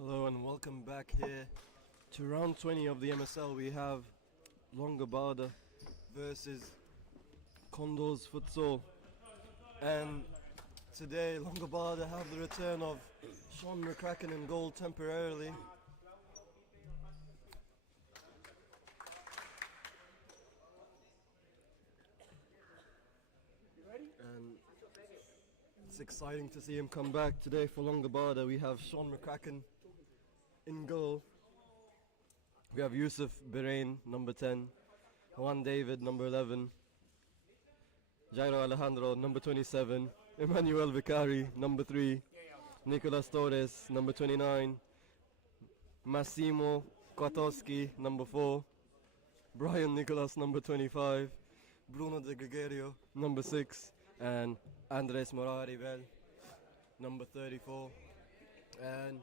Hello and welcome back here to round 20 of the MSL. We have Longobarda versus Condors Futsal, and today Longobarda have the return of Sean McCracken in goal temporarily. And it's exciting to see him come back today for Longobarda. We have Sean McCracken in goal. We have Yusuf Birain, number 10, Juan David, number 11, Jairo Alejandro, number 27, Emmanuel Vicari, number 3, Nicolas Torres, number 29, Massimo Kwiatkowski, number 4, Brian Nicolas, number 25, Bruno De Gregorio, number 6, and Andres Moraribel, number 34. And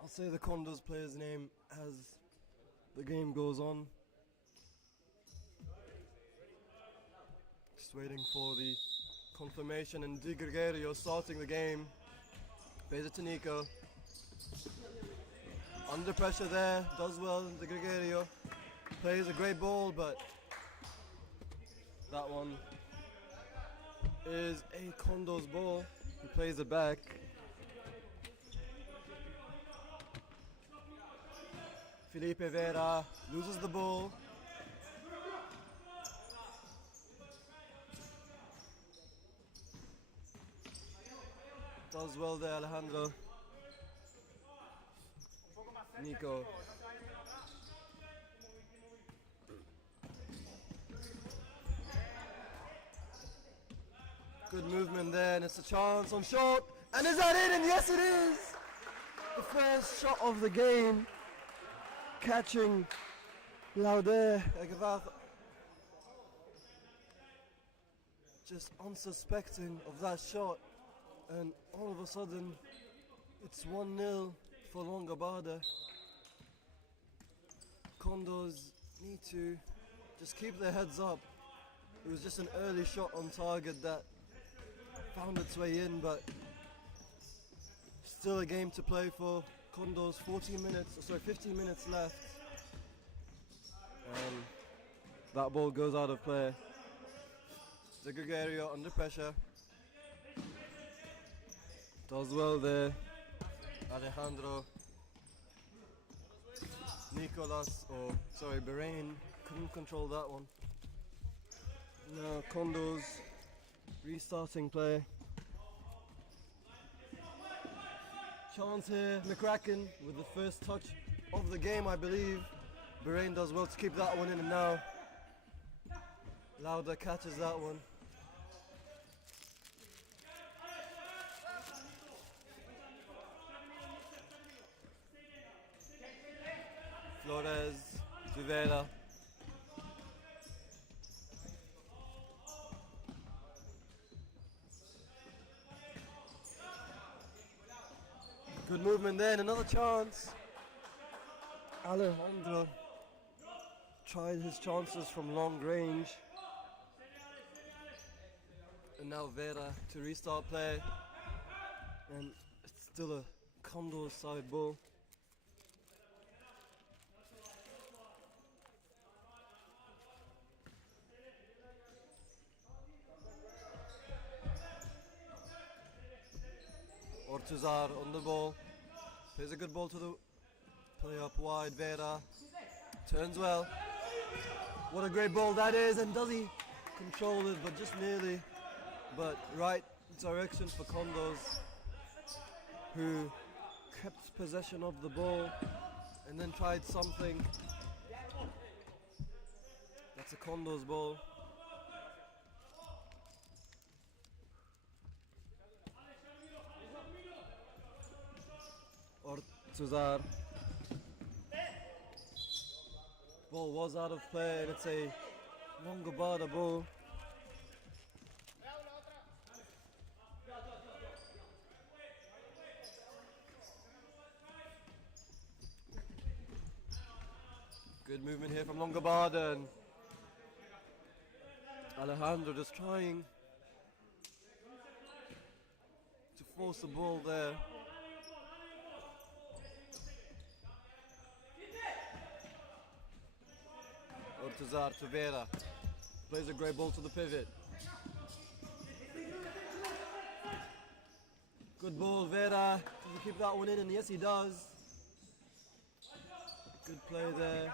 I'll say the Condors player's name as the game goes on. Just waiting for the confirmation, and De Gregorio starting the game. Plays it to Nico. Under pressure there, does well, De Gregorio. Plays a great ball, but that one is a Condors ball. He plays it back. Felipe Vera loses the ball. Does well there, Alejandro. Nico. Good movement there, and it's a chance on shot. And is that it? And yes, it is! The first shot of the game. Catching Lauder, just unsuspecting of that shot, and all of a sudden it's 1-0 for Longobarda. Condors need to just keep their heads up. It was just an early shot on target that found its way in, but still a game to play for Condors. 15 minutes left, and that ball goes out of play. De Gregorio under pressure, does well there. Alejandro, Birain couldn't control that one. Now Condors restarting play. Chance here, McCracken with the first touch of the game, I believe. Birain does well to keep that one in, and now Lauder catches that one. Flores, Rivera. Good movement there, and another chance. Alejandro tried his chances from long range. And now Vera to restart play. And it's still a Condor side ball. Ortuzar on the ball. Plays a good ball to the play up wide. Vera turns well. What a great ball that is, and does he control it, but just nearly. But right direction for Condors, who kept possession of the ball and then tried something. That's a Condors ball. Ortuzar. Ball was out of play, and it's a Longobarda ball. Good movement here from Longobarda, and Alejandro just trying to force the ball there. Ortuzar to Vera. Plays a great ball to the pivot. Good ball, Vera. Does he keep that one in? And yes, he does. Good play there.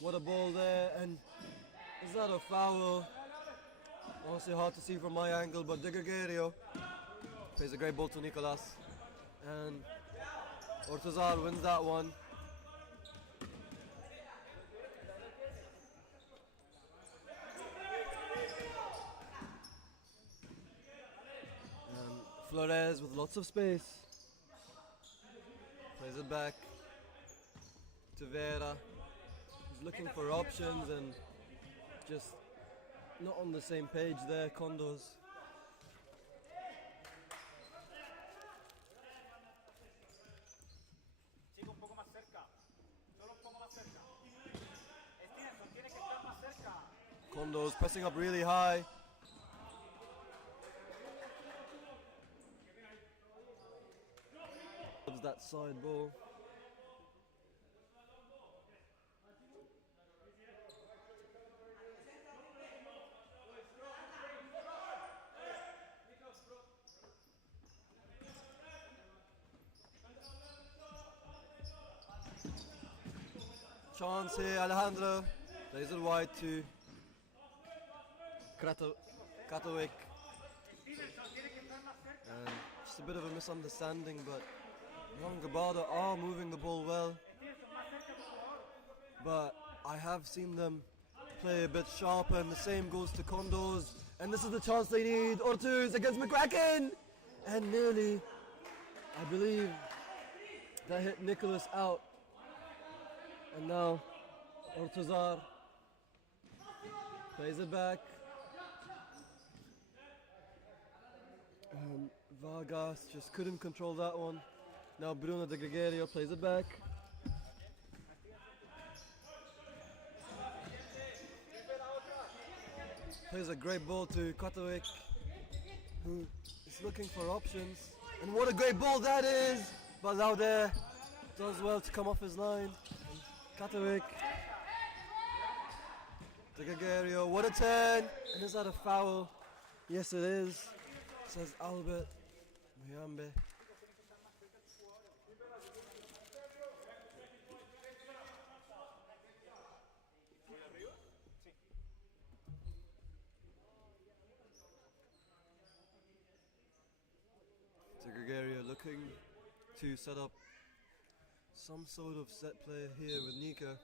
What a ball there. And is that a foul? Honestly, hard to see from my angle, but De Gregorio plays a great ball to Nicolas. And Ortuzar wins that one. And Flores with lots of space. Plays it back to Vera. He's looking for options and just not on the same page there, Condos. Condos pressing up really high. That side ball. Chance here, Alejandro plays it wide to Katowic. And just a bit of a misunderstanding, but Longobardo are moving the ball well. But I have seen them play a bit sharper, and the same goes to Condos. And this is the chance they need. Ortuz against McCracken! And nearly, I believe, that hit Nicolas out. And now Ortuzar plays it back. And Vargas just couldn't control that one. Now Bruno De Gregorio plays it back. Plays a great ball to Katowic, who is looking for options. And what a great ball that is! But Lauder does well to come off his line. Katowic. De Gregorio, what a turn! And is that a foul? Yes it is, says Albert Muyambe. De Gregorio looking to set up some sort of set play here with Nika.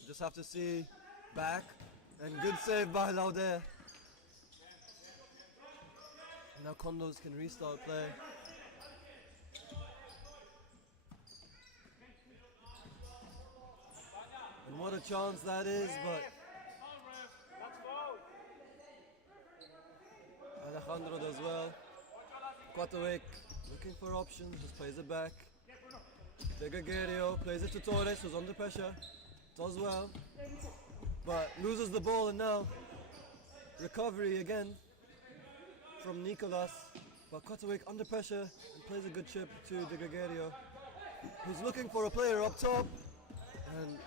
You just have to see back, and good save by Lauder. Now Condos can restart play. And what a chance that is, but Alejandro does well. Katowic looking for options, just plays it back. De Gregorio plays it to Torres, who's under pressure. Does well, but loses the ball, and now recovery again from Nicolas. But Katowic under pressure and plays a good chip to De Gregorio, who's looking for a player up top. And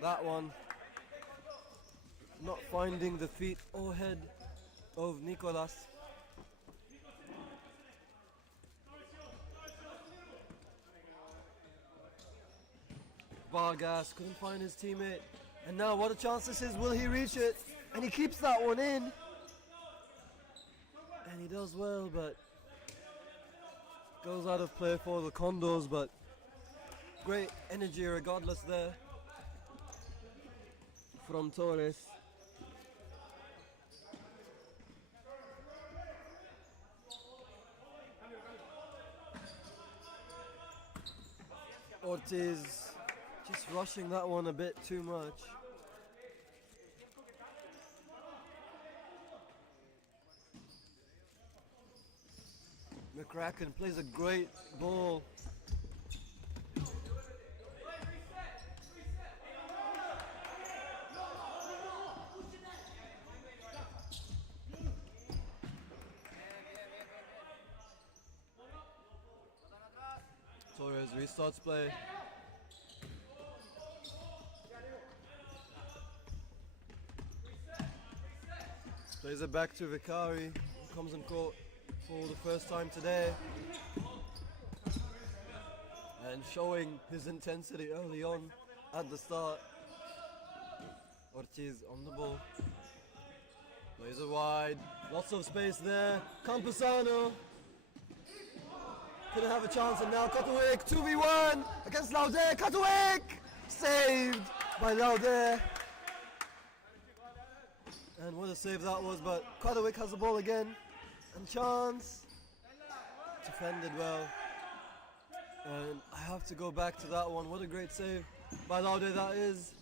that one not finding the feet or head of Nicolas. Vargas couldn't find his teammate. And now what a chance this is. Will he reach it? And he keeps that one in. And he does well, but goes out of play for the Condos. But great energy regardless there from Torres. Ortiz just rushing that one a bit too much. McCracken plays a great ball. Torres restarts play. Plays it back to Vicari, who comes in court for the first time today. And showing his intensity early on at the start. Ortiz on the ball. Plays it wide. Lots of space there. Campusano. Couldn't have a chance, and now Katowick 2v1 against Laude. Katowick! Saved by Laude. And what a save that was, but Katowick has the ball again. And chance. Defended well. And I have to go back to that one. What a great save by Laude that is.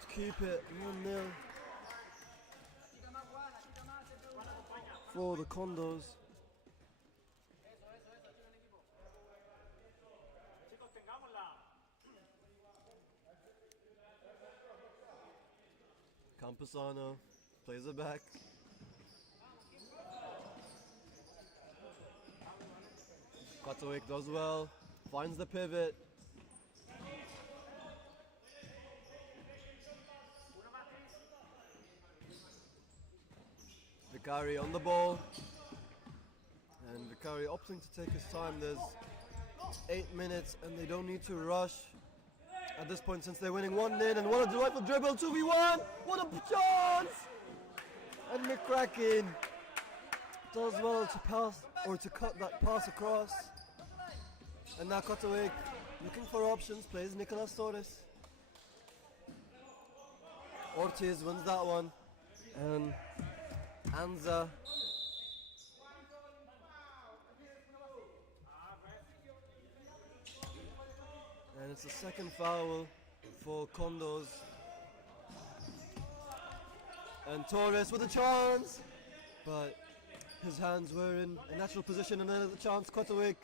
To keep it 1-0 for the Condos. Campusano plays it back. Katowick does well, finds the pivot. Vicari on the ball. And Vicari opting to take his time. There's 8 minutes and they don't need to rush at this point since they're winning 1-0. And what a delightful dribble, 2v1! What a chance! And McCracken does well to pass, or to cut that pass across. And now Katowick looking for options, plays Nicolas Torres. Ortiz wins that one. And Anza. And it's the second foul for Condos. And Torres with a chance, but his hands were in a natural position, and then at the chance, Katowick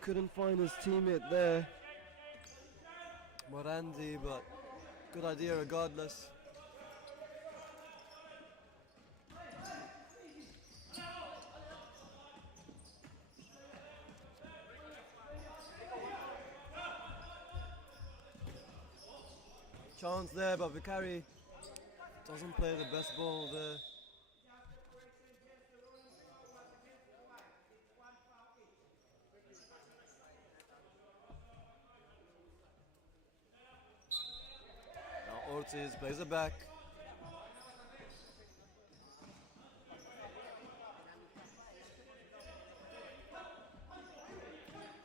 couldn't find his teammate there, Morandi, but good idea regardless. Chance there, but Vicari doesn't play the best ball there. Now Ortiz plays it back.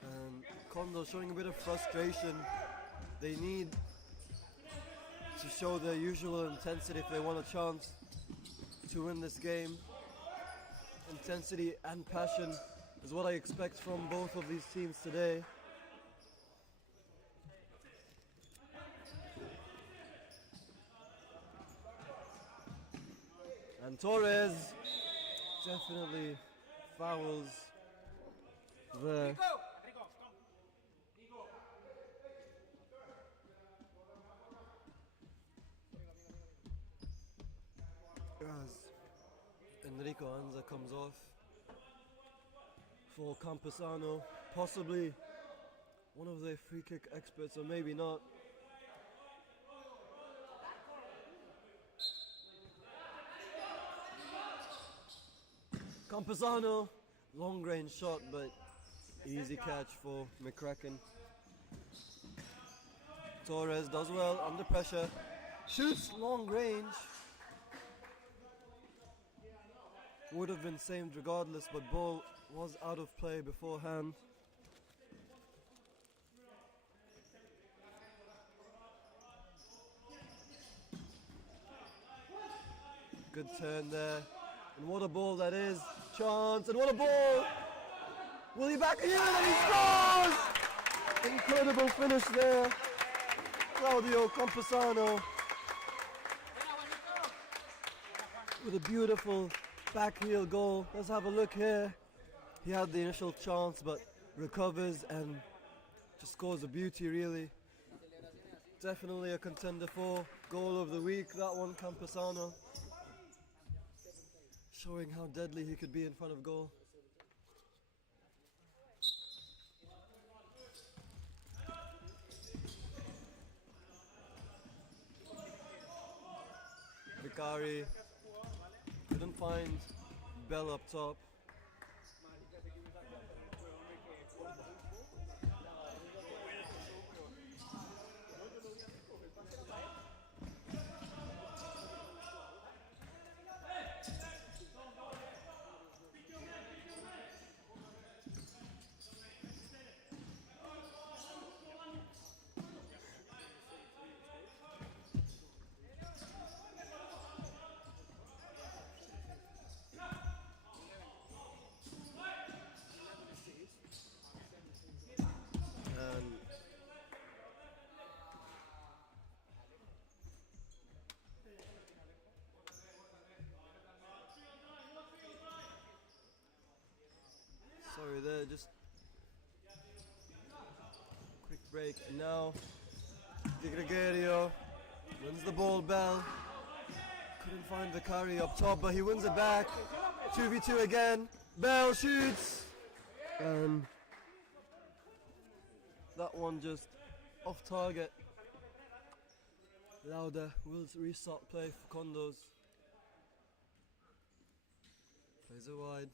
And Kondo showing a bit of frustration. They need to show their usual intensity if they want a chance to win this game. Intensity and passion is what I expect from both of these teams today. And Torres definitely fouls there. As Enrico Anza comes off for Campusano, possibly one of their free kick experts, or maybe not. Campusano, long range shot, but easy catch for McCracken. Torres does well under pressure, shoots long range. Would have been saved regardless, but ball was out of play beforehand. Good turn there, and what a ball that is. Chance, and what a ball! Will he back in, and he scores! Incredible finish there. Claudio Campusano with a beautiful back heel goal. Let's have a look here. He had the initial chance but recovers and just scores a beauty, really. Definitely a contender for goal of the week, that one, Campusano. Showing how deadly he could be in front of goal. Vikari couldn't find Bell up top. Sorry there, just quick break. And now Di Gregorio wins the ball. Bell couldn't find Vikari up top, but he wins it back. 2v2 again. Bell shoots, and that one just off target. Lauda will restart play for Condos. Plays it wide.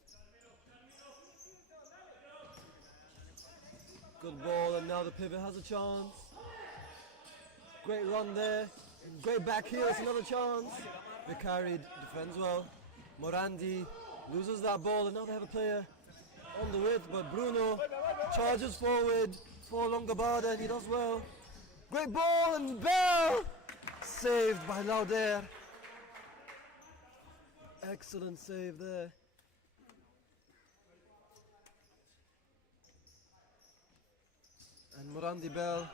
Good ball, and now the pivot has a chance. Great run there. Great back heel, it's another chance. Vikari defends well. Morandi loses that ball, and now they have a player on the width, but Bruno charges forward for Longobarda, and he does well. Great ball, and Bell saved by Lauder. Excellent save there. And Morandi Bell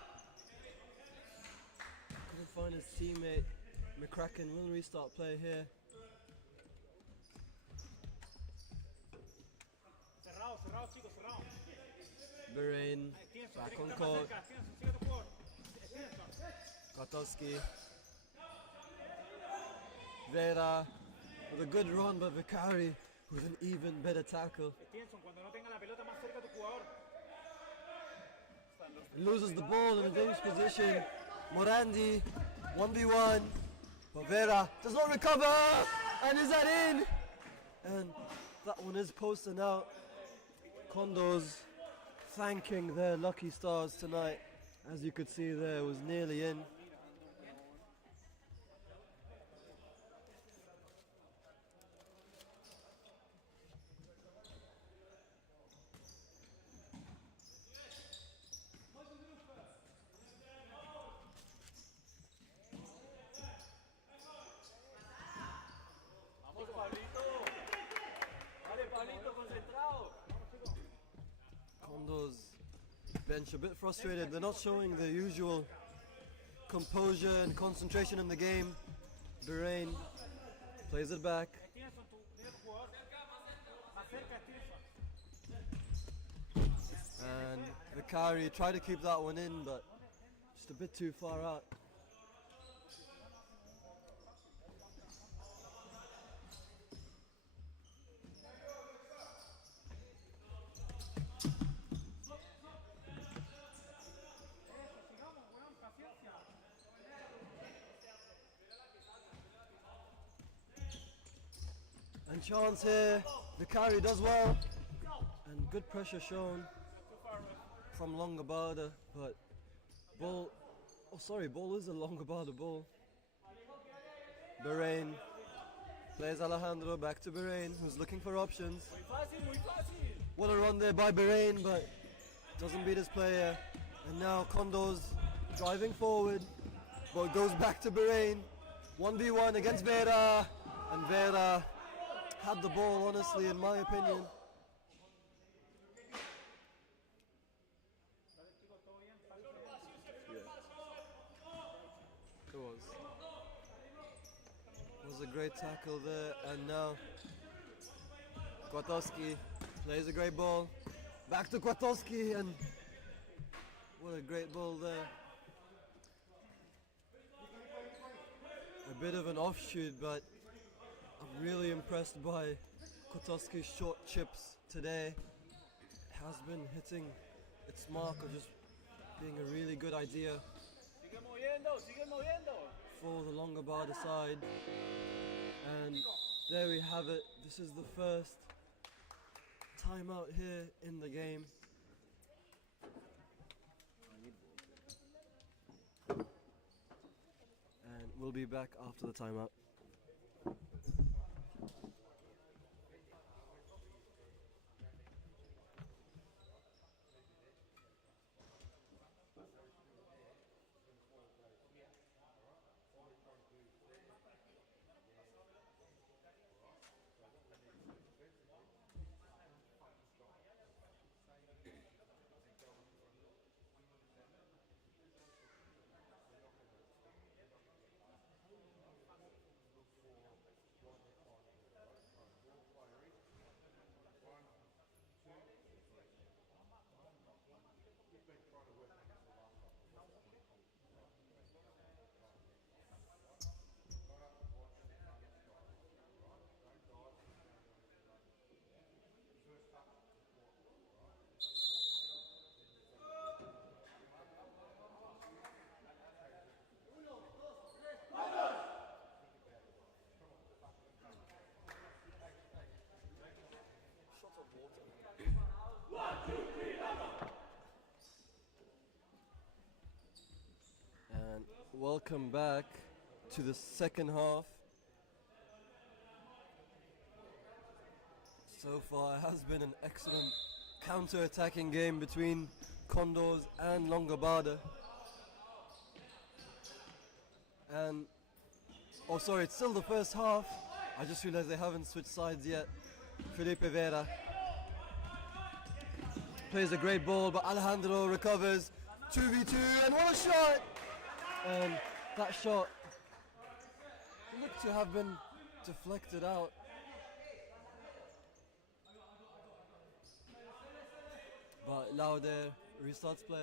couldn't find his teammate. McCracken will restart play here. Bahrain back on court. Kotowski. Vera with a good run, but Vikari with an even better tackle. Loses the ball in a dangerous position. Morandi 1v1, but Vera does not recover, and is that in? And that one is posted out. Condos thanking their lucky stars tonight. As you could see there, it was nearly in. Condos bench a bit frustrated. They're not showing the usual composure and concentration in the game. Bahrain plays it back. And Vikari tried to keep that one in, but just a bit too far out. And chance here, Vikari does well, and good pressure shown from Longobarda, but ball is a Longobarda ball. Bahrain plays Alejandro back to Bahrain, who's looking for options. What a run there by Bahrain, but doesn't beat his player. And now Condos driving forward, but goes back to Bahrain. 1v1 against Vera, and Vera had the ball, honestly, in my opinion. It was a great tackle there, and now Kwiatkowski plays a great ball. Back to Kwiatkowski, and what a great ball there. A bit of an offshoot, but I'm really impressed by Kwiatkowski's short chips today. It has been hitting its mark of just being a really good idea for the Longobarda side. And there we have it. This is the first timeout here in the game. And we'll be back after the timeout. And welcome back to the second half. So far it has been an excellent counter-attacking game between Condors and Longobarda. And, oh sorry, it's still the first half. I just realized they haven't switched sides yet. Felipe Vera plays a great ball, but Alejandro recovers. 2v2, and what a shot! And that shot looked to have been deflected out. But Lauder restarts play.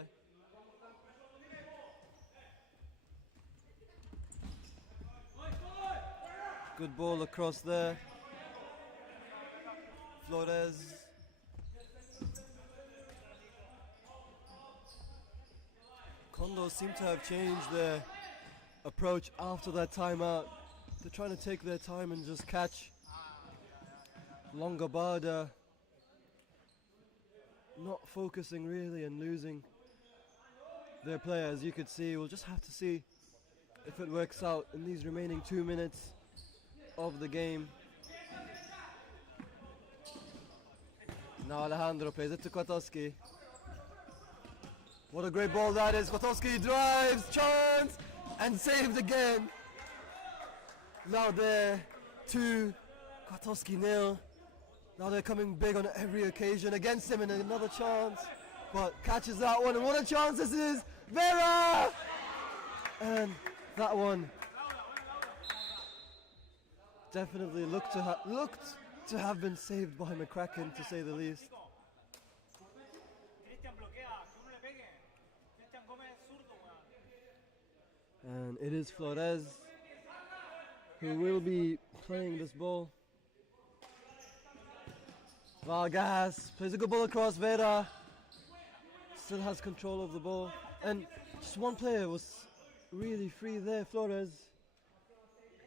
Good ball across there. Flores. Condors seem to have changed their approach after that timeout. They're trying to take their time and just catch Longobarda. Not focusing really and losing their player, as you could see. We'll just have to see if it works out in these remaining 2 minutes of the game. Now Alejandro plays it to Kwiatkowski. What a great ball that is. Kwiatkowski drives, chance, and saved again. Now they're 2, Kwiatkowski 0. Now they're coming big on every occasion against him, and another chance. But catches that one, and what a chance this is! Vera! And that one definitely looked to have been saved by McCracken, to say the least. And it is Flores who will be playing this ball. Vargas plays a good ball across. Vera still has control of the ball, and just one player was really free there. Flores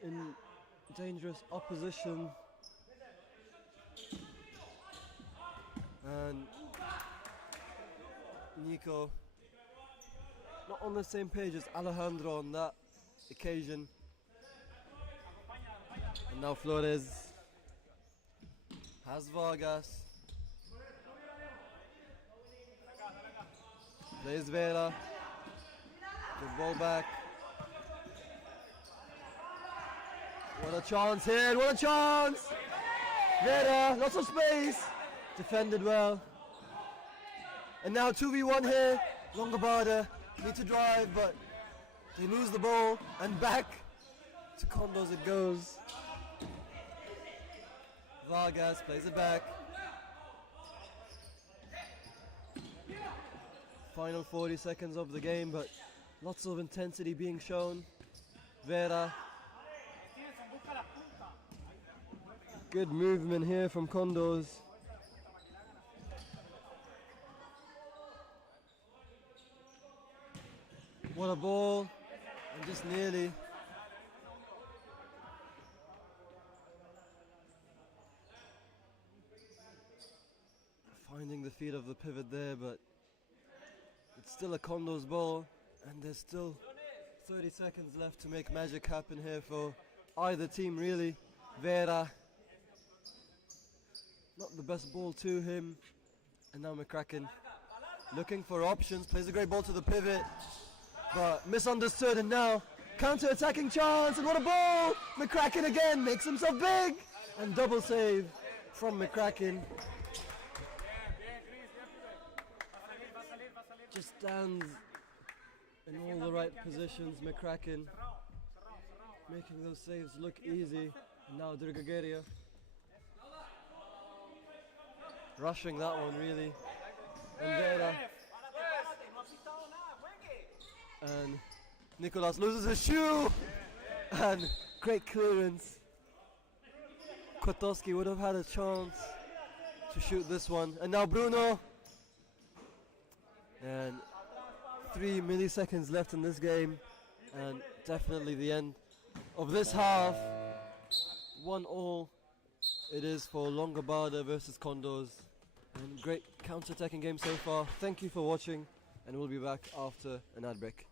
in dangerous opposition, and Nico not on the same page as Alejandro on that occasion. And now Flores has Vargas. Plays Vera. Good ball back. What a chance here, what a chance! Vera, lots of space. Defended well. And now 2v1 here. Longobarda need to drive, but they lose the ball, and back to Condors it goes. Vargas plays it back. Final 40 seconds of the game, but lots of intensity being shown. Vera. Good movement here from Condors. What a ball, and just nearly. feet of the pivot there, but it's still a Condo's ball, and there's still 30 seconds left to make magic happen here for either team, really. Vera, not the best ball to him, and now McCracken looking for options, plays a great ball to the pivot, but misunderstood, and now counter-attacking chance, and what a ball! McCracken again makes himself big, and double save from McCracken. Just stands in all the right positions, McCracken making those saves look easy. And now Dragageria rushing that one, really. And Vera. And Nicolas loses his shoe, and great clearance. Kotowski would have had a chance to shoot this one, and now Bruno, and 3 milliseconds left in this game, and definitely the end of this half. 1-1 it is for Longobarda versus Condos, and great counter-attacking game so far. Thank you for watching, and we'll be back after an ad break.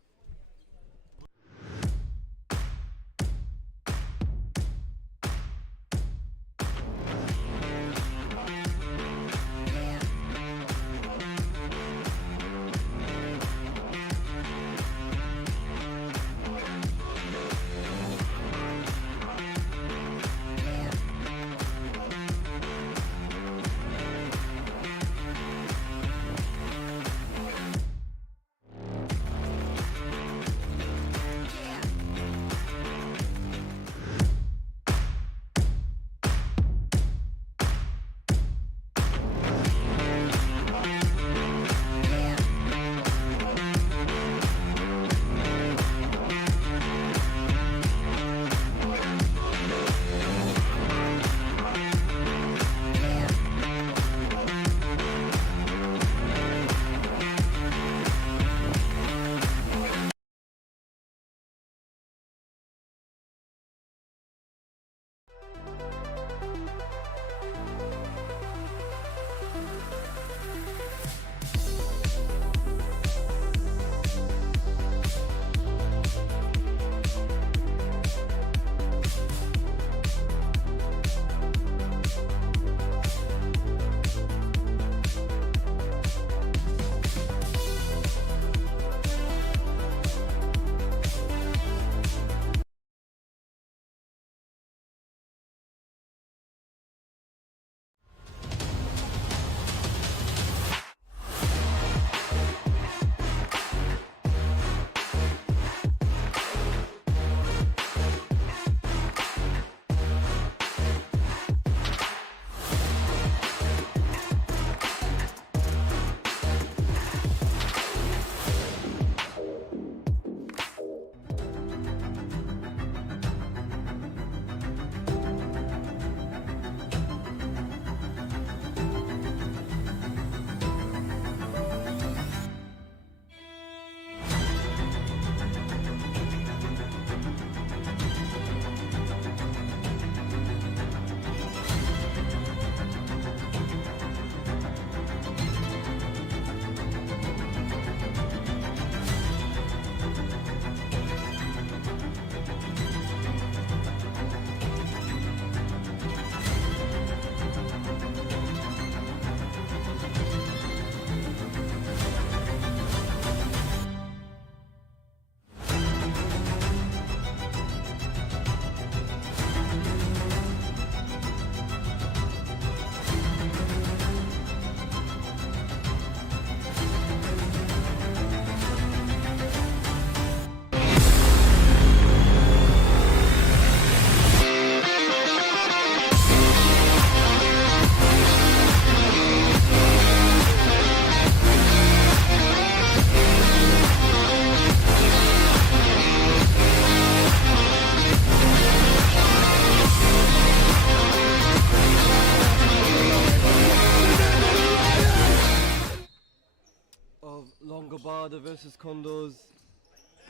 Longobarda versus Condos.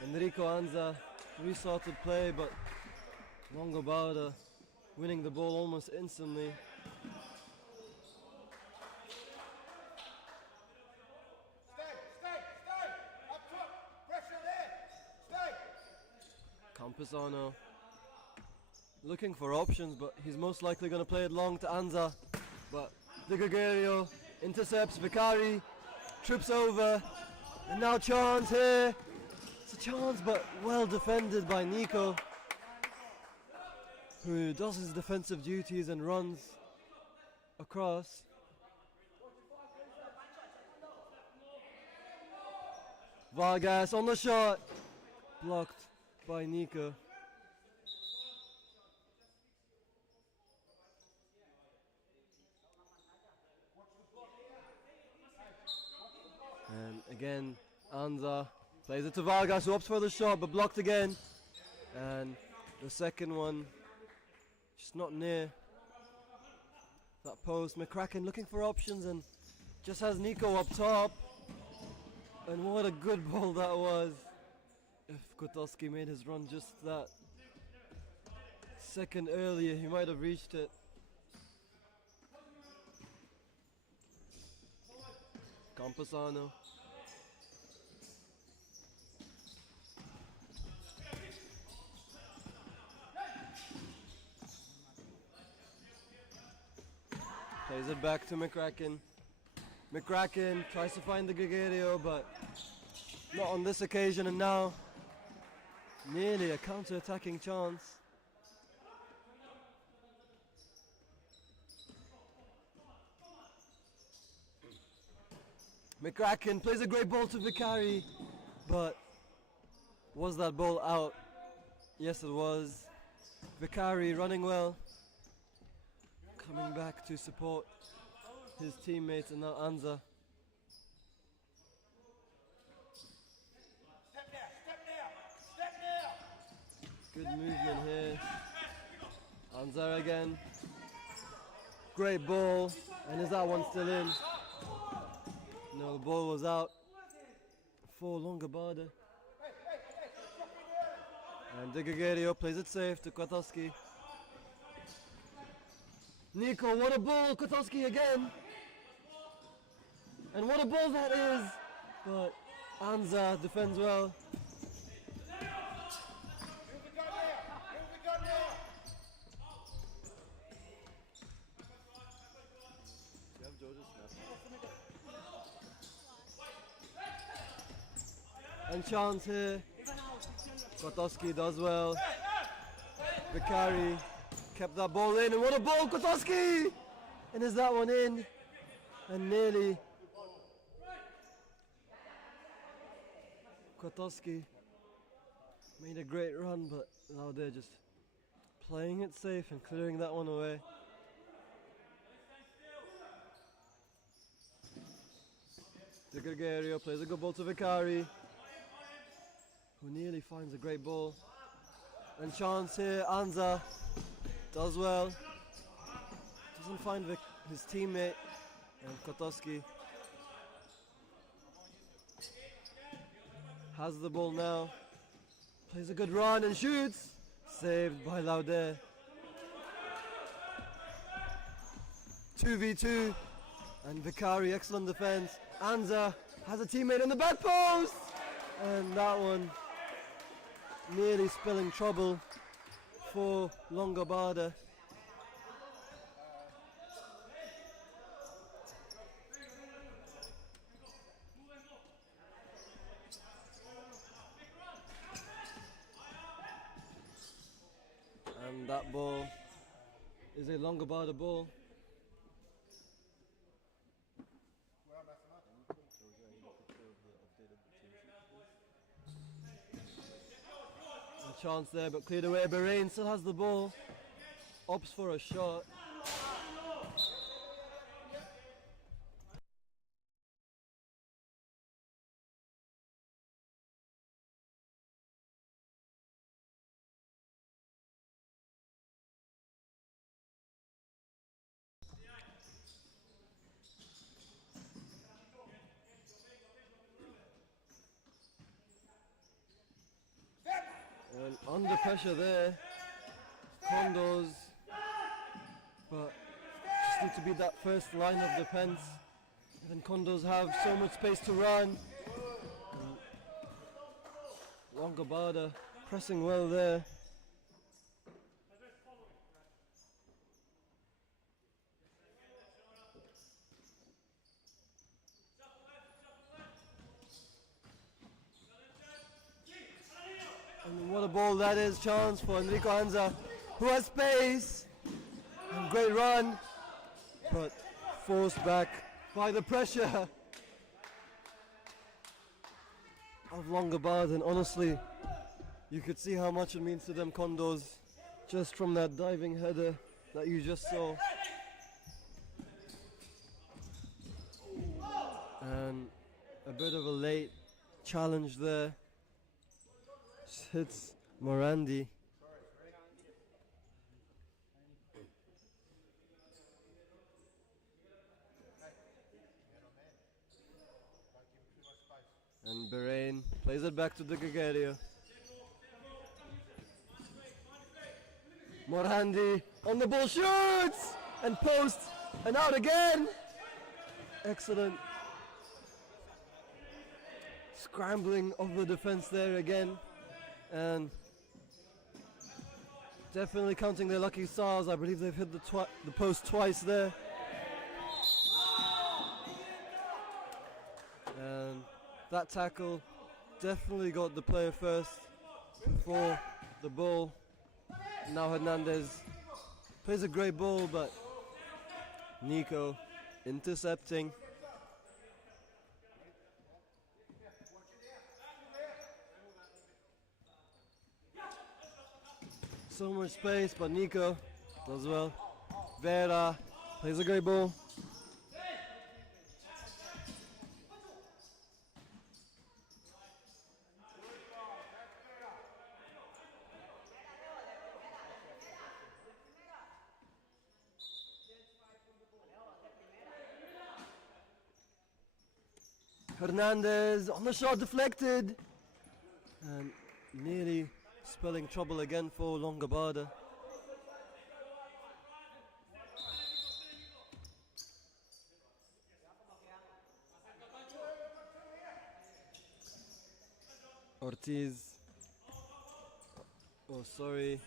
Enrico Anza restarted play, but Longobarda winning the ball almost instantly. Campesano looking for options, but he's most likely going to play it long to Anza. But De Gregorio intercepts, Vicari trips over, and now chance here. It's a chance, but well defended by Nico, who does his defensive duties and runs across. Vargas on the shot, blocked by Nico. And again, Anza plays it to Vargas, who opts for the shot, but blocked again. And the second one, just not near that post. McCracken looking for options and just has Nico up top. And what a good ball that was. If Kotowski made his run just that second earlier, he might have reached it. Campesano. Plays it back to McCracken. McCracken tries to find the Gregorio, but not on this occasion, and now nearly a counter-attacking chance. McCracken plays a great ball to Vicari, but was that ball out? Yes, it was. Vicari running well, coming back to support his teammates, and now Anza. Good movement here. Anza again. Great ball, and is that one still in? No, the ball was out for Longobardo. And De Gregorio plays it safe to Kotowski. Nico, what a ball! Kotowski again! And what a ball that is! But Anza defends well. And chance here. Kotowski does well. Vicari kept that ball in, and what a ball, Kotowski! And is that one in? And nearly. Kotowski made a great run, but now they're just playing it safe and clearing that one away. De Gregorio plays a good ball to Vicari, who nearly finds a great ball. And chance here, Anza does well. Doesn't find his teammate, and Kotowski has the ball now. Plays a good run and shoots. Saved by Lauder. 2v2. And Vicari, excellent defense. Anza has a teammate in the back post. And that one nearly spelling trouble for Longobardo. And that ball is a Longobardo ball. A chance there, but cleared away. Bahrain still has the ball. Opts for a shot. And under pressure there, Condos, but just need to be that first line of defense. And then Condos have so much space to run. Longobardo Pressing well there. And what a ball that is. Chance for Enrico Anza, who has space. And great run, but forced back by the pressure of Longobard. And honestly, you could see how much it means to them Condos just from that diving header that you just saw. And a bit of a late challenge there. Just hits Morandi. And Bahrain plays it back to the Gregario. Morandi on the ball, shoots! And post, and out again! Excellent. Scrambling of the defense there again. And definitely counting their lucky stars. I believe they've hit the post twice there. And that tackle definitely got the player first before the ball. Now Hernandez plays a great ball, but Nico intercepting. So much space, but Nico does well. Vera plays a great ball. Hernandez on the shot, deflected, and nearly spelling trouble again for Longobarda. Ortiz, oh sorry,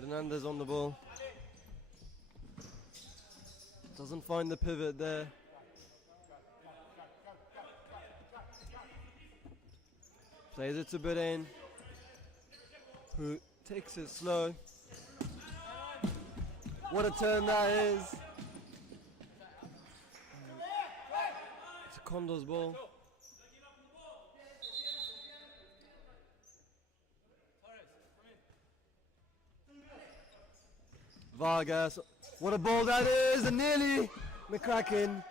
Hernandez on the ball. Doesn't find the pivot there. Plays it to Bahrain, who takes it slow. What a turn that is. It's a Condo's ball. Vargas, what a ball that is, and nearly McCracken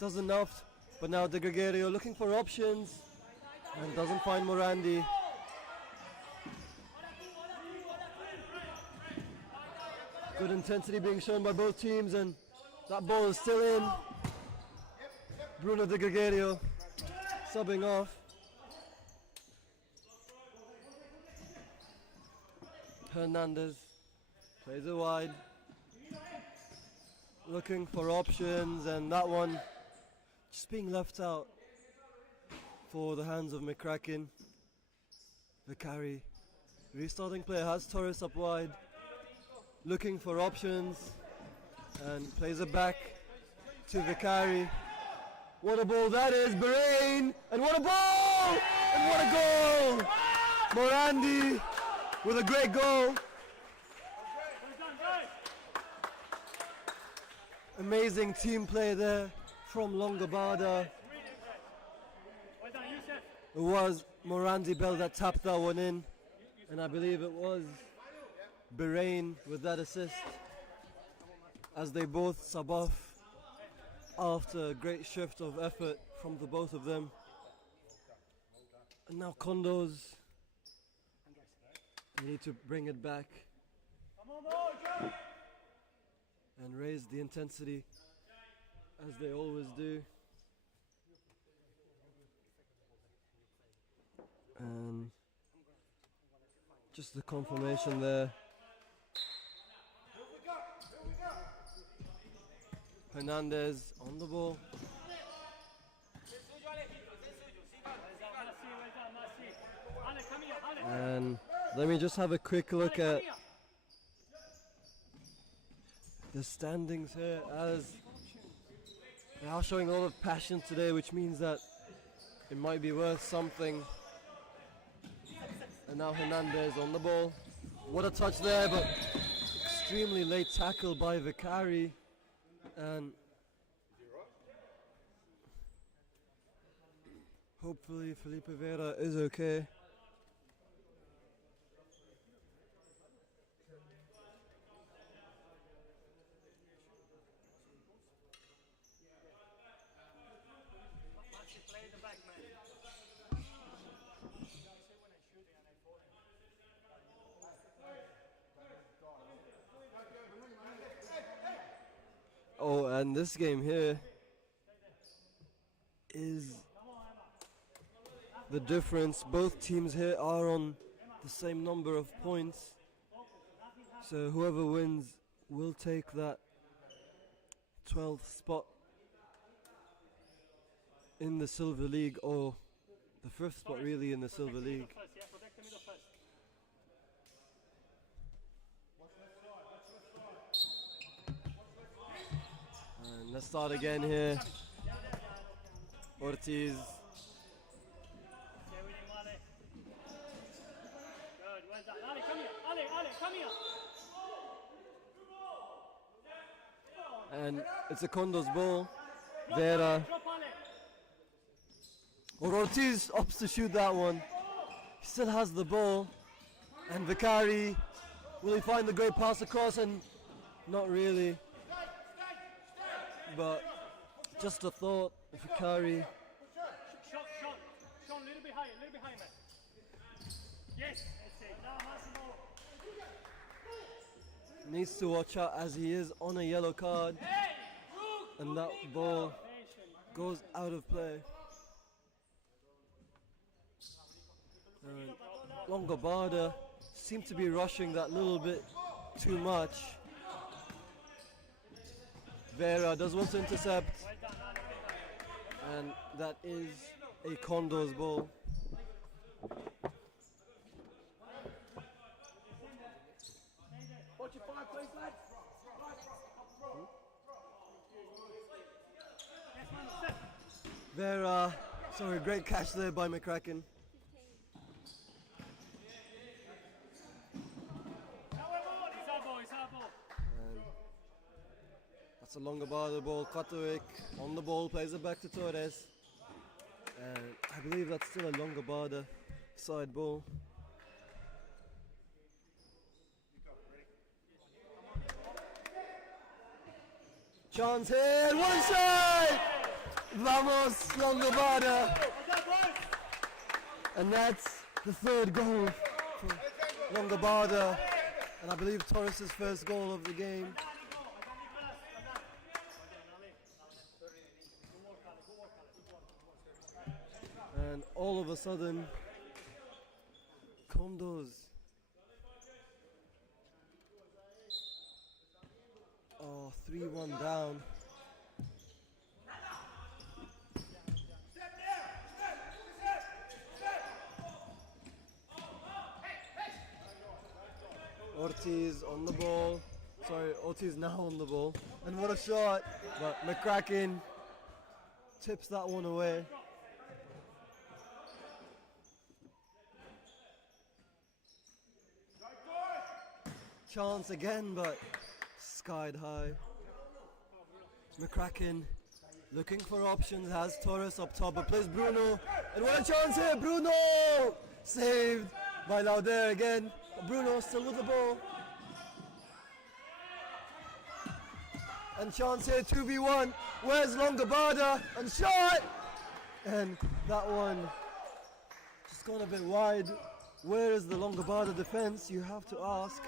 does enough, but now De Gregario looking for options and doesn't find Morandi. Good intensity being shown by both teams, and that ball is still in. Bruno De Gregario subbing off. Hernandez plays it wide, looking for options, and that one just being left out for the hands of McCracken. Vicari, restarting player, has Torres up wide, looking for options, and plays it back to Vicari. What a ball that is, Bahrain, and what a ball, and what a goal! Morandi with a great goal. Amazing team play there from Longobarda. It was Morandi Bell that tapped that one in, and I believe it was Bahrain with that assist, as they both sub off after a great shift of effort from the both of them. And now Condos, they need to bring it back and raise the intensity as they always do. And just the confirmation there. Hernandez on the ball. And Let me just have a quick look at the standings here, as they are showing a lot of passion today, which means that it might be worth something. And now Hernandez on the ball. What a touch there, but extremely late tackle by Vicari. And hopefully Felipe Vera is okay. Oh, and this game here is the difference. Both teams here are on the same number of points, so whoever wins will take that 12th spot in the Silver League, or the 5th spot really in the Silver League. And let's start again here. Ortiz. And it's a Condo's ball. Vera. Or Ortiz opts to shoot that one. He still has the ball. And Vicari, will he find the great pass across? And not really. But just a thought, Vicari. Sean, a little bit higher, man. Yes. Needs to watch out as he is on a yellow card. And that ball goes out of play. Longobarda seemed to be rushing that little bit too much. Vera does want to intercept, and that is a Condor's ball. Vera, sorry, great catch there by McCracken. That's a longer bar, the ball. Katovic on the ball, plays it back to Torres. And I believe that's still a longer bar, the side ball. Chance here, one shot! Vamos, Longobarda! And that's the third goal for Longobarda. And I believe Torres' first goal of the game. And all of a sudden, Condos are 3-1 down. Ortiz on the ball. Sorry, Ortiz now on the ball. And what a shot! But McCracken tips that one away. Chance again, but skied high. McCracken looking for options, has Torres up top, but plays Bruno. And what a chance here, Bruno! Saved by Lauder again. Bruno still with the ball. And chance here, 2v1. Where's Longobarda? And shot! And that one just gone a bit wide. Where is the Longobarda defense? You have to ask,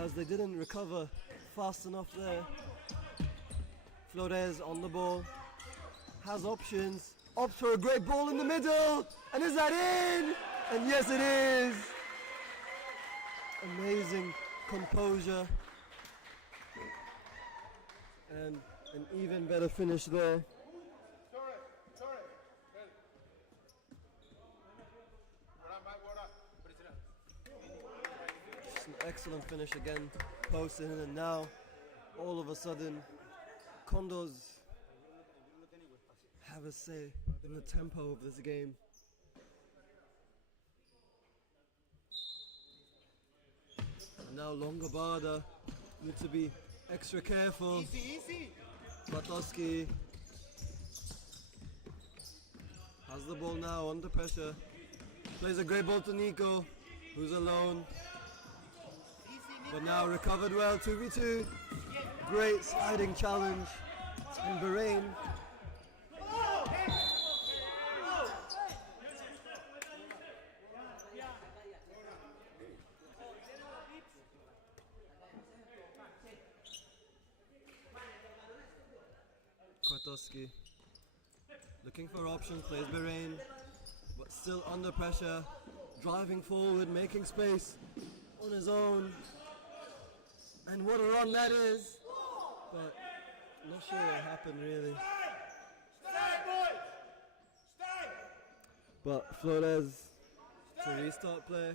as they didn't recover fast enough there. Flores on the ball, has options, opts for a great ball in the middle, and is that in? And yes, it is. Amazing composure, and an even better finish there. an excellent finish again, posting in, and now all of a sudden Condos have a say in the tempo of this game. And now Longobada need to be extra careful. Easy. Bartowski has the ball now under pressure. Plays a great ball to Nico, who's alone. But now recovered well, 2v2. Great sliding challenge. And Bahrain Bartowski looking for options, plays Bahrain, but still under pressure, driving forward, making space on his own. And what a run that is! But not sure what happened really. But Flores to restart play.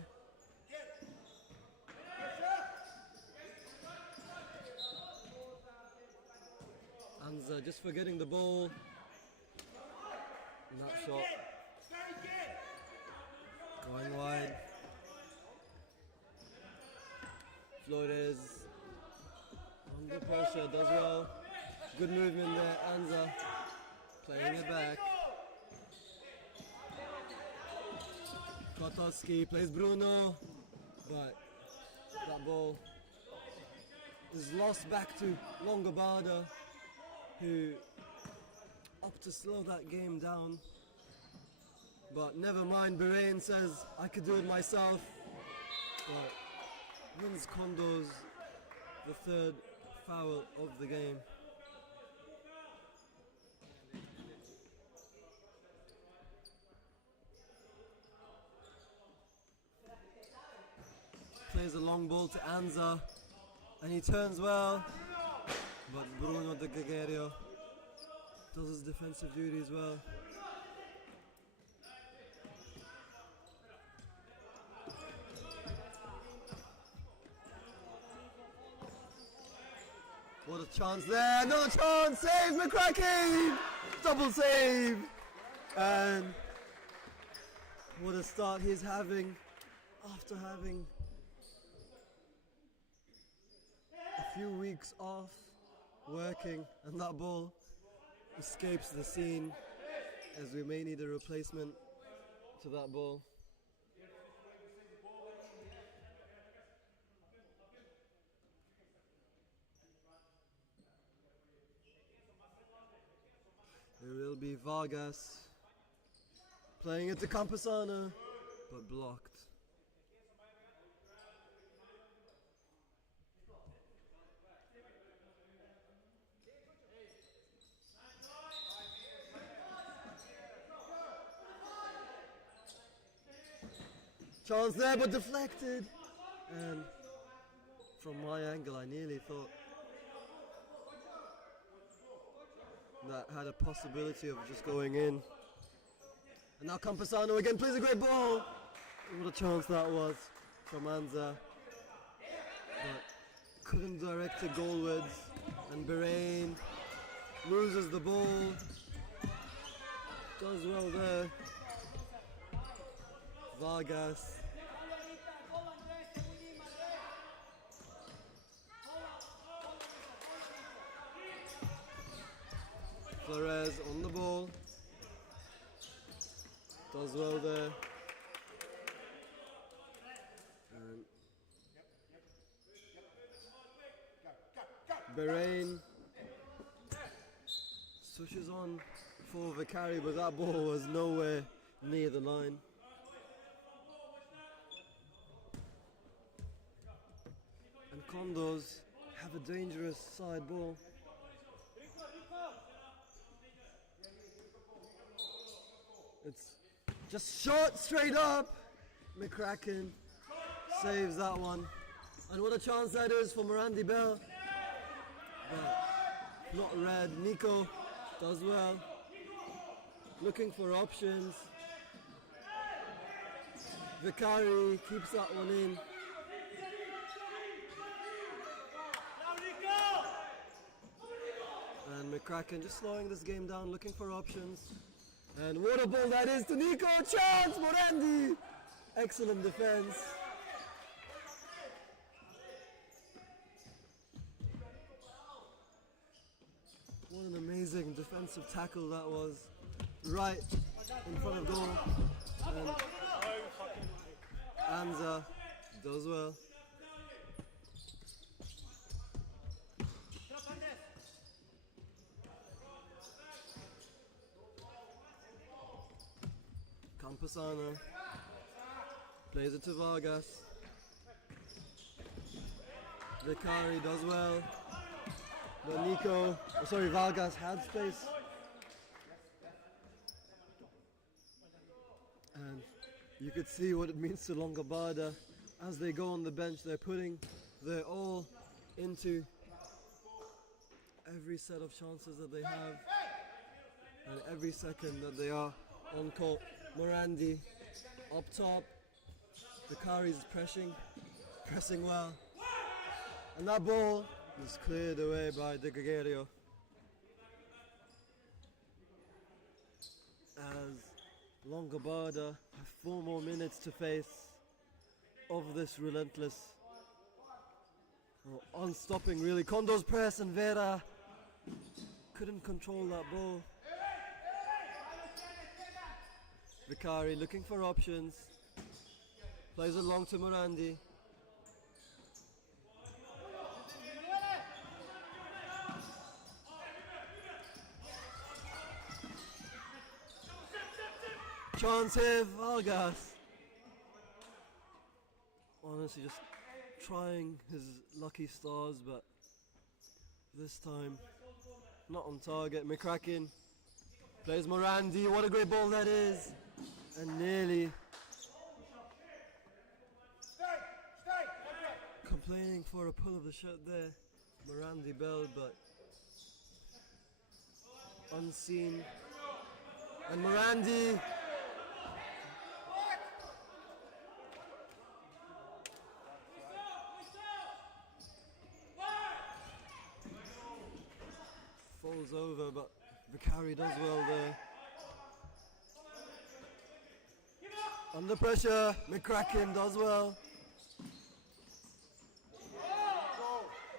Anza just forgetting the ball. And that shot going wide. Flores under pressure, does well. Good movement there, Anza playing it back. Bartowski plays Bruno, but that ball is lost back to Longobada, who opted to slow that game down. But never mind, Bahrain says, I could do it myself. But wins Condos the third foul of the game. Plays a long ball to Anza, and he turns well, but Bruno de Gregorio does his defensive duties well. What a chance there, no chance, save McCracken! Double save! And what a start he's having after having a few weeks off working, and that ball escapes the scene as we may need a replacement to that ball. There will be Vargas playing it to Campusano, but blocked. Chance there, but deflected. And from my angle, I nearly thought that had a possibility of just going in. And now Campusano again plays a great ball. What a chance that was from Anza. But couldn't direct it goalwards. And Bahrain loses the ball. Does well there. Vargas. Flores on the ball. Does well there. And Bahrain switches on for the carry, but that ball was nowhere near the line. And Condos have a dangerous side ball. It's just short, straight up. McCracken saves that one. And what a chance that is for Morandi Bell. But not red. Nico does well. Looking for options. Vicari keeps that one in. McCracken just slowing this game down, looking for options. And what a ball that is to Nico! Chance! Morandi! Excellent defense. What an amazing defensive tackle that was. Right in front of goal. And Anza does well. Campusano plays it to Vargas. Vicari does well. But Nico, Vargas had space. And you could see what it means to Longobarda. As they go on the bench, they're putting their all into every set of chances that they have. And every second that they are on court. Morandi up top. Vicari is pressing well. And that ball is cleared away by De Gregorio. As Longobarda have 4 more minutes to face of this relentless, unstopping really. Kondo's press and Vera couldn't control that ball. Vicari looking for options. Plays it long to Morandi. Chance here, Vargas. Honestly, just trying his lucky stars, but this time not on target. McCracken plays Morandi. What a great ball that is, and nearly complaining for a pull of the shirt there. Morandi Bell, but unseen. And Morandi falls over, but Vicari does well there. Under pressure, McCracken does well.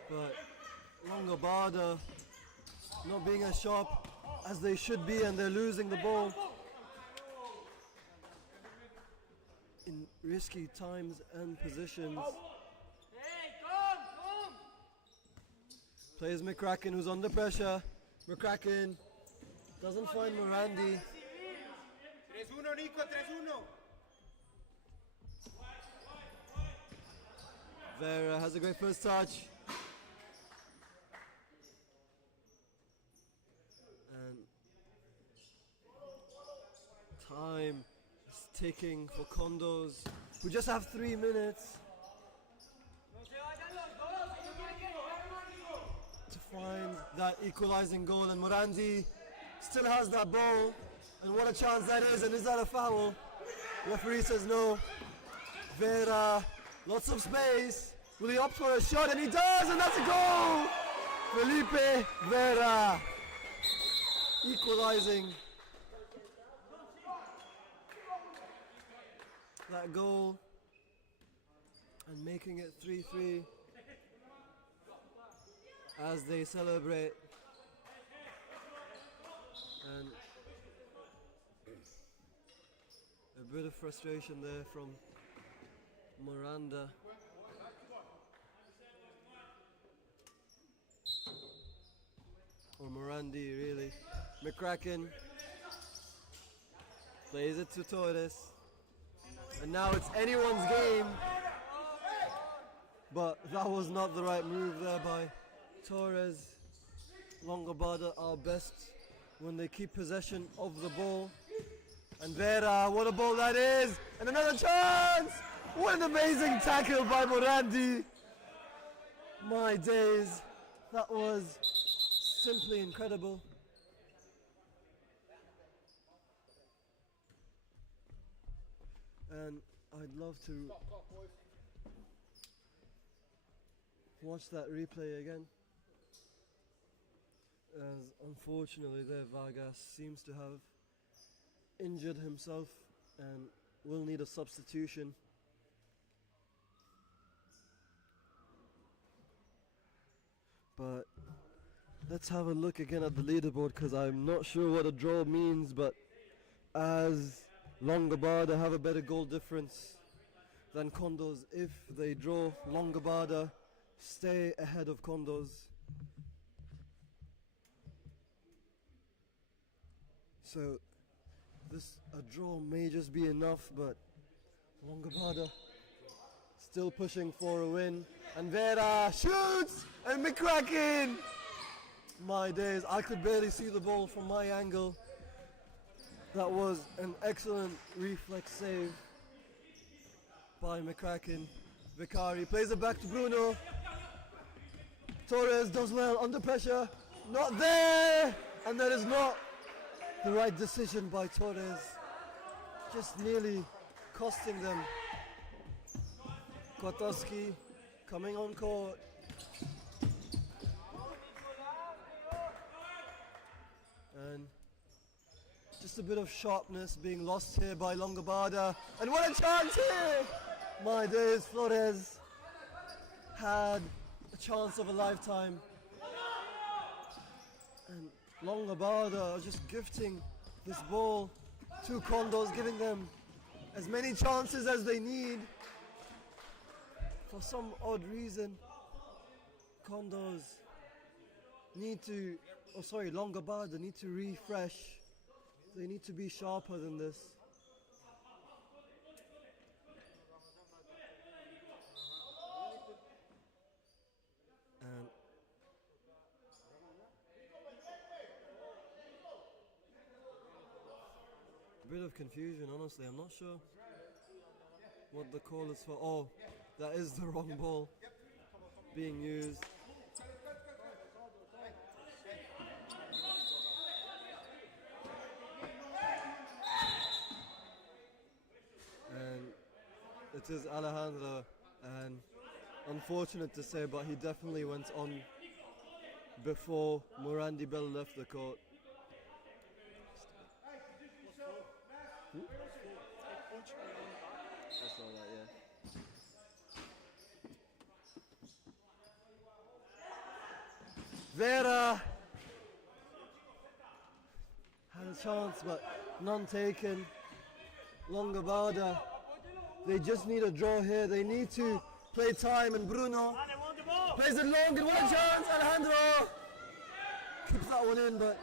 But Longobarda not being as sharp as they should be, and they're losing the ball in risky times and positions. Plays McCracken, who's under pressure. McCracken doesn't find Morandi. 3-1, Nico, 3-1. Vera has a great first touch. And time is ticking for Condos, who just have 3 minutes to find that equalizing goal. And Morandi still has that ball. And what a chance that is. And is that a foul? Referee says no. Vera, lots of space. Will he opt for a shot? And he does, and that's a goal! Felipe Vera equalizing that goal and making it 3-3 as they celebrate. And a bit of frustration there from Miranda. Or Morandi, really. McCracken plays it to Torres. And now it's anyone's game. But that was not the right move there by Torres. Longobarda are best when they keep possession of the ball. And Vera, what a ball that is! And another chance! What an amazing tackle by Morandi! My days, that was simply incredible. And I'd love to watch that replay again. as unfortunately there Vargas seems to have injured himself and will need a substitution. But let's have a look again at the leaderboard, because I'm not sure what a draw means, but as Longobada have a better goal difference than Condos, if they draw, Longobada stay ahead of Condos. So this a draw may just be enough, but Longobada still pushing for a win. And Vera shoots, and McCracken! My days, I could barely see the ball from my angle. That was an excellent reflex save by McCracken. Vicari plays it back to Bruno. Torres does well under pressure. Not there! And that is not the right decision by Torres. Just nearly costing them. Kotowski coming on court. And just a bit of sharpness being lost here by Longobada. And what a chance here! My days, Flores had a chance of a lifetime. And Longobada are just gifting this ball to Condos, giving them as many chances as they need. For some odd reason, Condos need to, Longobada need to refresh. They need to be sharper than this. And a bit of confusion, honestly. I'm not sure what the call is for. Oh, that is the wrong ball being used. And it is Alejandro, and unfortunate to say, but he definitely went on before Morandi Bell left the court. I saw that, yeah. Vera had a chance, but none taken. Longobada, they just need a draw here. They need to play time, and Bruno plays it long, and what a chance! Alejandro keeps that one in, but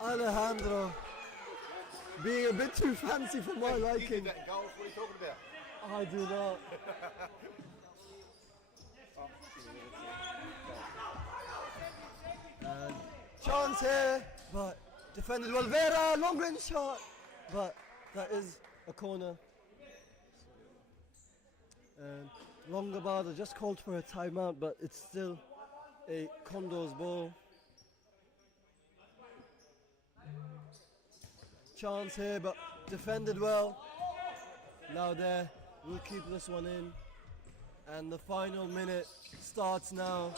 Alejandro being a bit too fancy for my liking. That goal, what are you talking about? I do not. And chance here, but defended well. Vera, long range shot, but that is a corner. And Longobada just called for a timeout, but it's still a Condos ball. Chance here, but defended well. Now there, we'll keep this one in. And the final minute starts now.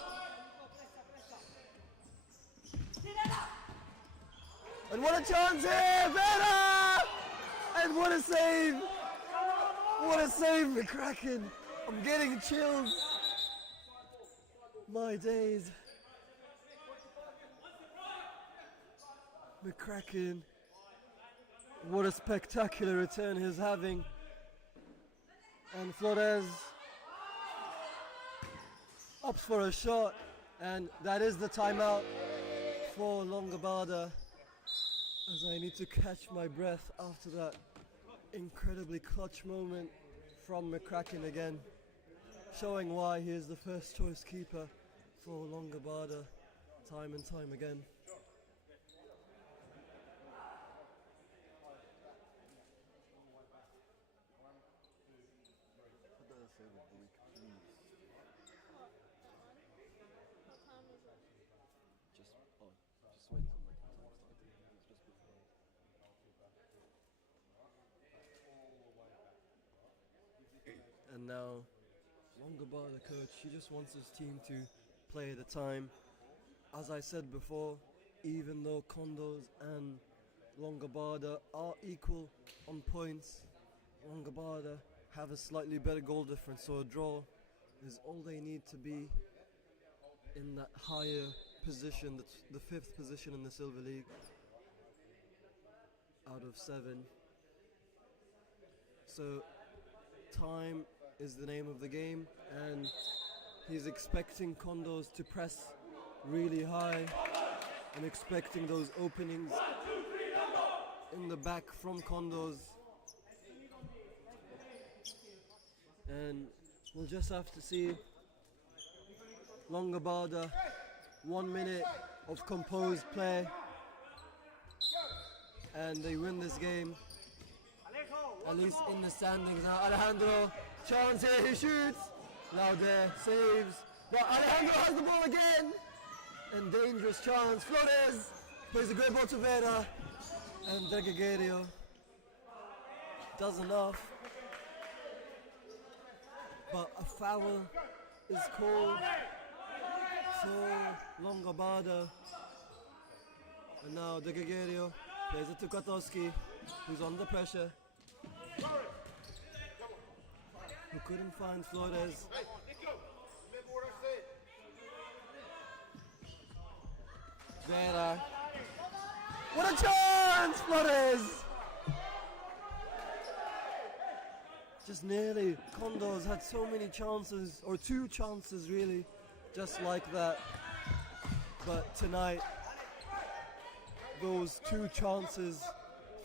And what a chance here, Vera! And what a save! What a save, McCracken! I'm getting chills. My days. McCracken. What a spectacular return he's having. And Flores opts for a shot, and that is the timeout for Longobada, as I need to catch my breath after that incredibly clutch moment from McCracken again, showing why he is the first choice keeper for Longobada time and time again. And now, Longobada coach, he just wants his team to play the time as I said before, even though Condos and Longabada are equal on points, Longabada have a slightly better goal difference, so a draw is all they need to be in that higher position, the 5th position in the Silver League out of 7. So time is the name of the game, and he's expecting Condos to press really high and expecting those openings in the back from Condos. And we'll just have to see. Longabada, 1 minute of composed play, and they win this game, at least in the standings. Now Alejandro, chance here, he shoots, Laude saves, but Alejandro has the ball again, and dangerous chance. Flores plays a great ball to Vera, and Degagerio does enough, but a foul is called. So Longabada, and now Degagerio plays it to Kotowski, who's under pressure, who couldn't find Flores. Vera, what a chance, Flores! Just nearly. Condos had so many chances, or 2 chances really, just like that. But tonight, those 2 chances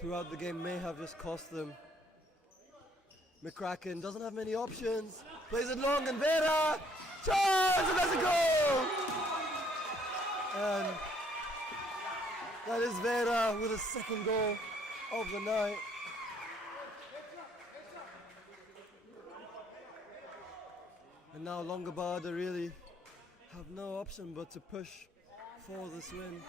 throughout the game may have just cost them. McCracken doesn't have many options. Plays it long, and Vera! Chance! And that's a goal! And that is Vera with his 2nd goal of the night. And now Longabada really have no option but to push for this win.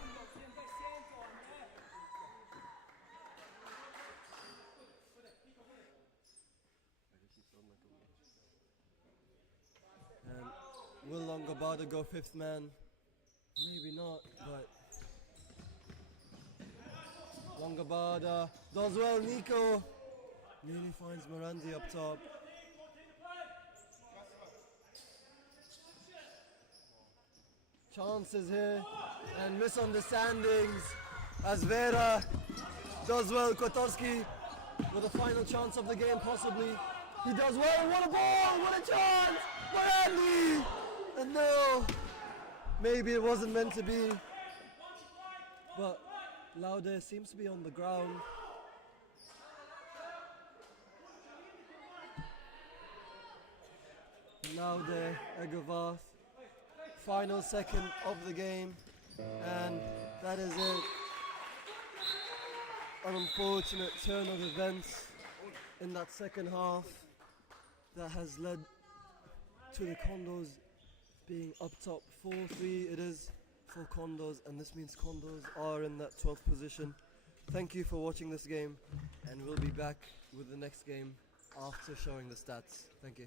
And will Longabada go 5th man? Maybe not, but Longabada does well. Nico nearly finds Morandi up top. Chances here and misunderstandings as Vera does well. Kotowski with a final chance of the game, possibly. He does well. What a ball! What a chance! Morandi! And no, maybe it wasn't meant to be. But Laude seems to be on the ground. Laude, Egovath. Final second of the game, and that is it. An unfortunate turn of events in that second half that has led to the Condos being up top 4-3. It is for Condos, and this means Condos are in that 12th position. Thank you for watching this game, and we'll be back with the next game after showing the stats. Thank you.